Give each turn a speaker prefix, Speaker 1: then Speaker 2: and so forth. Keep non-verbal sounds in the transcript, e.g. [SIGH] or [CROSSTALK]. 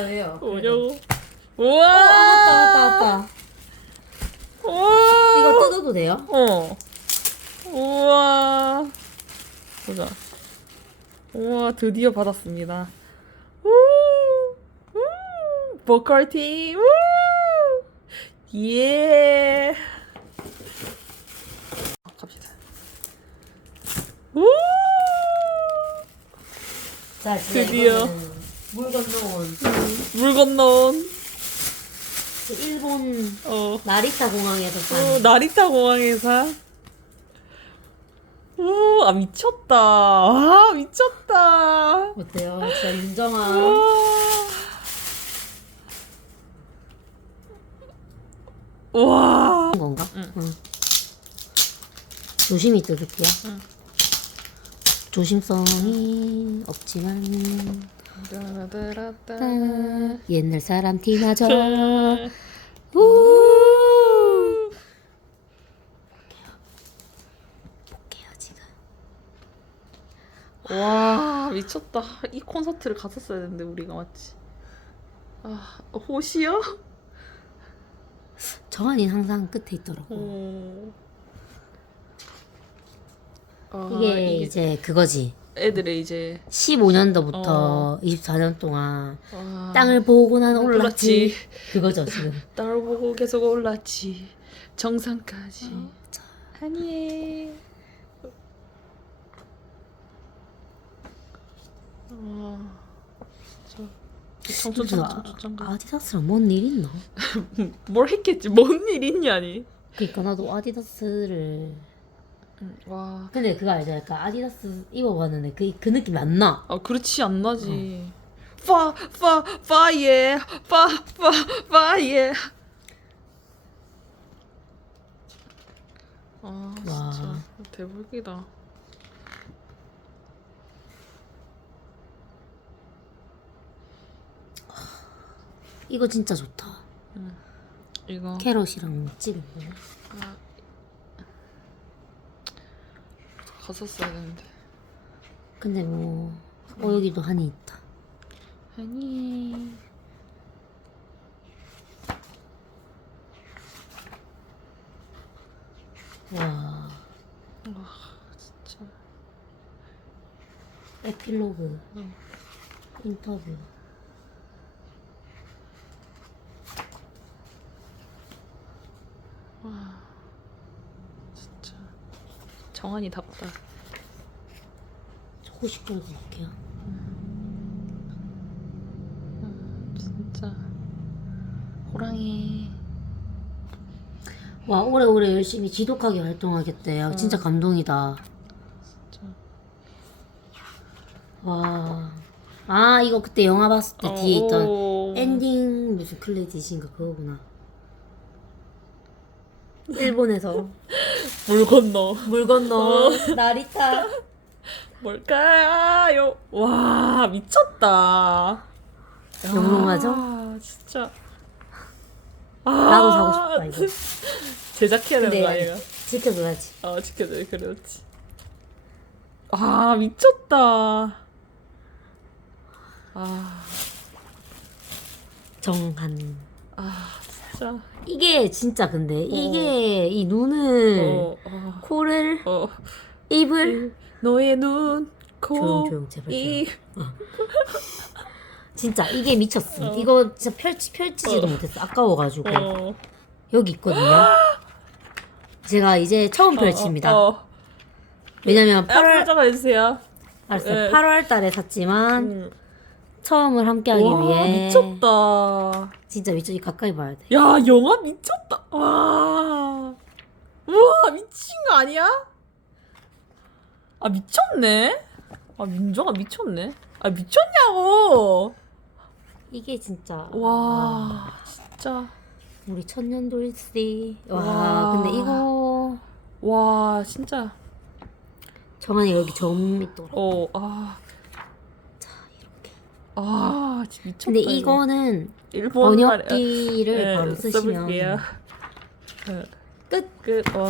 Speaker 1: 아 왜요?
Speaker 2: 뭐냐고?
Speaker 1: 어,
Speaker 2: 우와!
Speaker 1: 왔다 왔다 왔다.
Speaker 2: 우와!
Speaker 1: 이거 뜯어도 돼요?
Speaker 2: 어. 우와. 보자. 우와, 드디어 받았습니다. 우! 우! 보컬 팀. 우! 예. 갑시다. 우!
Speaker 1: 자,
Speaker 2: 드디어.
Speaker 1: 이거는 물 건너온
Speaker 2: 물 건너온
Speaker 1: 그 일본
Speaker 2: 어,
Speaker 1: 나리타 공항에서 산
Speaker 2: 어 나리타 공항에서 우, 아 미쳤다. 아 미쳤다.
Speaker 1: 어때요? 진짜 윤정아.
Speaker 2: 와.
Speaker 1: 건가?
Speaker 2: 응.
Speaker 1: 응. 조심히 뜯을게요.
Speaker 2: 응.
Speaker 1: 조심성이 없지만 옛날 사람 티나죠.
Speaker 2: 짠.
Speaker 1: 우. 볼게요 지금.
Speaker 2: 와 미쳤다. 이 콘서트를 갔었어야 되는데 우리가 맞지. 아 호시요?
Speaker 1: 정한이 항상 끝에 있더라고.
Speaker 2: 어. 아,
Speaker 1: 이게, 이제 그거지.
Speaker 2: 애들의 이제
Speaker 1: 15년도부터
Speaker 2: 어.
Speaker 1: 24년 동안
Speaker 2: 아,
Speaker 1: 땅을 보고 난 올랐지.
Speaker 2: 올랐지.
Speaker 1: 그거죠 지금. [LAUGHS]
Speaker 2: 땅을 보고 계속 올랐지 정상까지
Speaker 1: 어, 자.
Speaker 2: 아니에 진짜 청초청초청초
Speaker 1: 아디다스랑 뭔 일 있나? [LAUGHS]
Speaker 2: 뭘 했겠지 뭔 일 있냐니
Speaker 1: 그러니까 나도 아디다스를
Speaker 2: 와
Speaker 1: 근데 그거 알죠? 약간 아디다스 입어봤는데 그, 그 느낌이 안 나.
Speaker 2: 아 그렇지 안 나지 파, 파, 파예, 파, 파, 파예. 아,
Speaker 1: 와.
Speaker 2: 진짜 대박이다.
Speaker 1: 이거 진짜 좋다.
Speaker 2: 이거
Speaker 1: 캐럿이랑 찍은 거.
Speaker 2: 아, 갔었어야 되는데.
Speaker 1: 근데 뭐 어, 여기도 한이 있다.
Speaker 2: 아니.
Speaker 1: 와
Speaker 2: 와, 진짜.
Speaker 1: 에필로그
Speaker 2: 응.
Speaker 1: 인터뷰.
Speaker 2: 와. 정한이 답다.
Speaker 1: 호식 걸고 볼게요.
Speaker 2: 음, 진짜. 호랑이.
Speaker 1: 와 오래오래 열심히 지독하게 활동하겠대요. 진짜 감동이다.
Speaker 2: 진짜.
Speaker 1: 와. 아 이거 그때 영화 봤을 때 뒤에 있던
Speaker 2: 오.
Speaker 1: 엔딩 무슨 클레딧인가 그거구나. 일본에서 [LAUGHS]
Speaker 2: 물 건너.
Speaker 1: 물 건너 나리타.
Speaker 2: 뭘까요? 와, 미쳤다.
Speaker 1: 영롱하죠?
Speaker 2: 아, 진짜. 아,
Speaker 1: 나도 사고 싶다 이거.
Speaker 2: 제작해야 되는 거 아이가?
Speaker 1: 지켜줘야지.
Speaker 2: 어, 지켜줘야 그렇지. 아, 미쳤다. 아,
Speaker 1: 정한.
Speaker 2: 아, 진짜.
Speaker 1: 이게 진짜 근데 이게 이 눈을
Speaker 2: 어, 어,
Speaker 1: 코를
Speaker 2: 어.
Speaker 1: 입을
Speaker 2: 너의 눈, 코,
Speaker 1: 조용 조용 제발 조용.
Speaker 2: 이.
Speaker 1: 진짜 이게 미쳤어.
Speaker 2: 어.
Speaker 1: 이거 진짜 펼치 펼치지도
Speaker 2: 어.
Speaker 1: 못했어. 아까워가지고
Speaker 2: 어.
Speaker 1: 여기 있거든요. 제가 이제 처음 펼칩니다.
Speaker 2: 어, 어.
Speaker 1: 왜냐면
Speaker 2: 아,
Speaker 1: 8월
Speaker 2: 살짝 해주세요.
Speaker 1: 알았어요.
Speaker 2: 네.
Speaker 1: 8월 달에 샀지만
Speaker 2: 음.
Speaker 1: 처음을 함께하기
Speaker 2: 와,
Speaker 1: 위해
Speaker 2: 미쳤다.
Speaker 1: 진짜 미쳤지 가까이 봐야 돼.
Speaker 2: 야, 영화 미쳤다. 와. 우와, 미친 거 아니야? 아, 미쳤네? 아, 민정아 미쳤네? 아, 미쳤냐고!
Speaker 1: 이게 진짜
Speaker 2: 와, 진짜.
Speaker 1: 우리 천년 돌씨. 와,
Speaker 2: 와.
Speaker 1: 근데 이거
Speaker 2: 와, 진짜.
Speaker 1: 정한이 여기 점 있더라.
Speaker 2: 어, 아. 아, 진짜 미쳤다.
Speaker 1: 근데
Speaker 2: 이거.
Speaker 1: 이거는
Speaker 2: 일본
Speaker 1: 번역기를
Speaker 2: 네,
Speaker 1: 바로 쓰시면
Speaker 2: 써볼게요. 네,
Speaker 1: 끝.
Speaker 2: 끝. 와.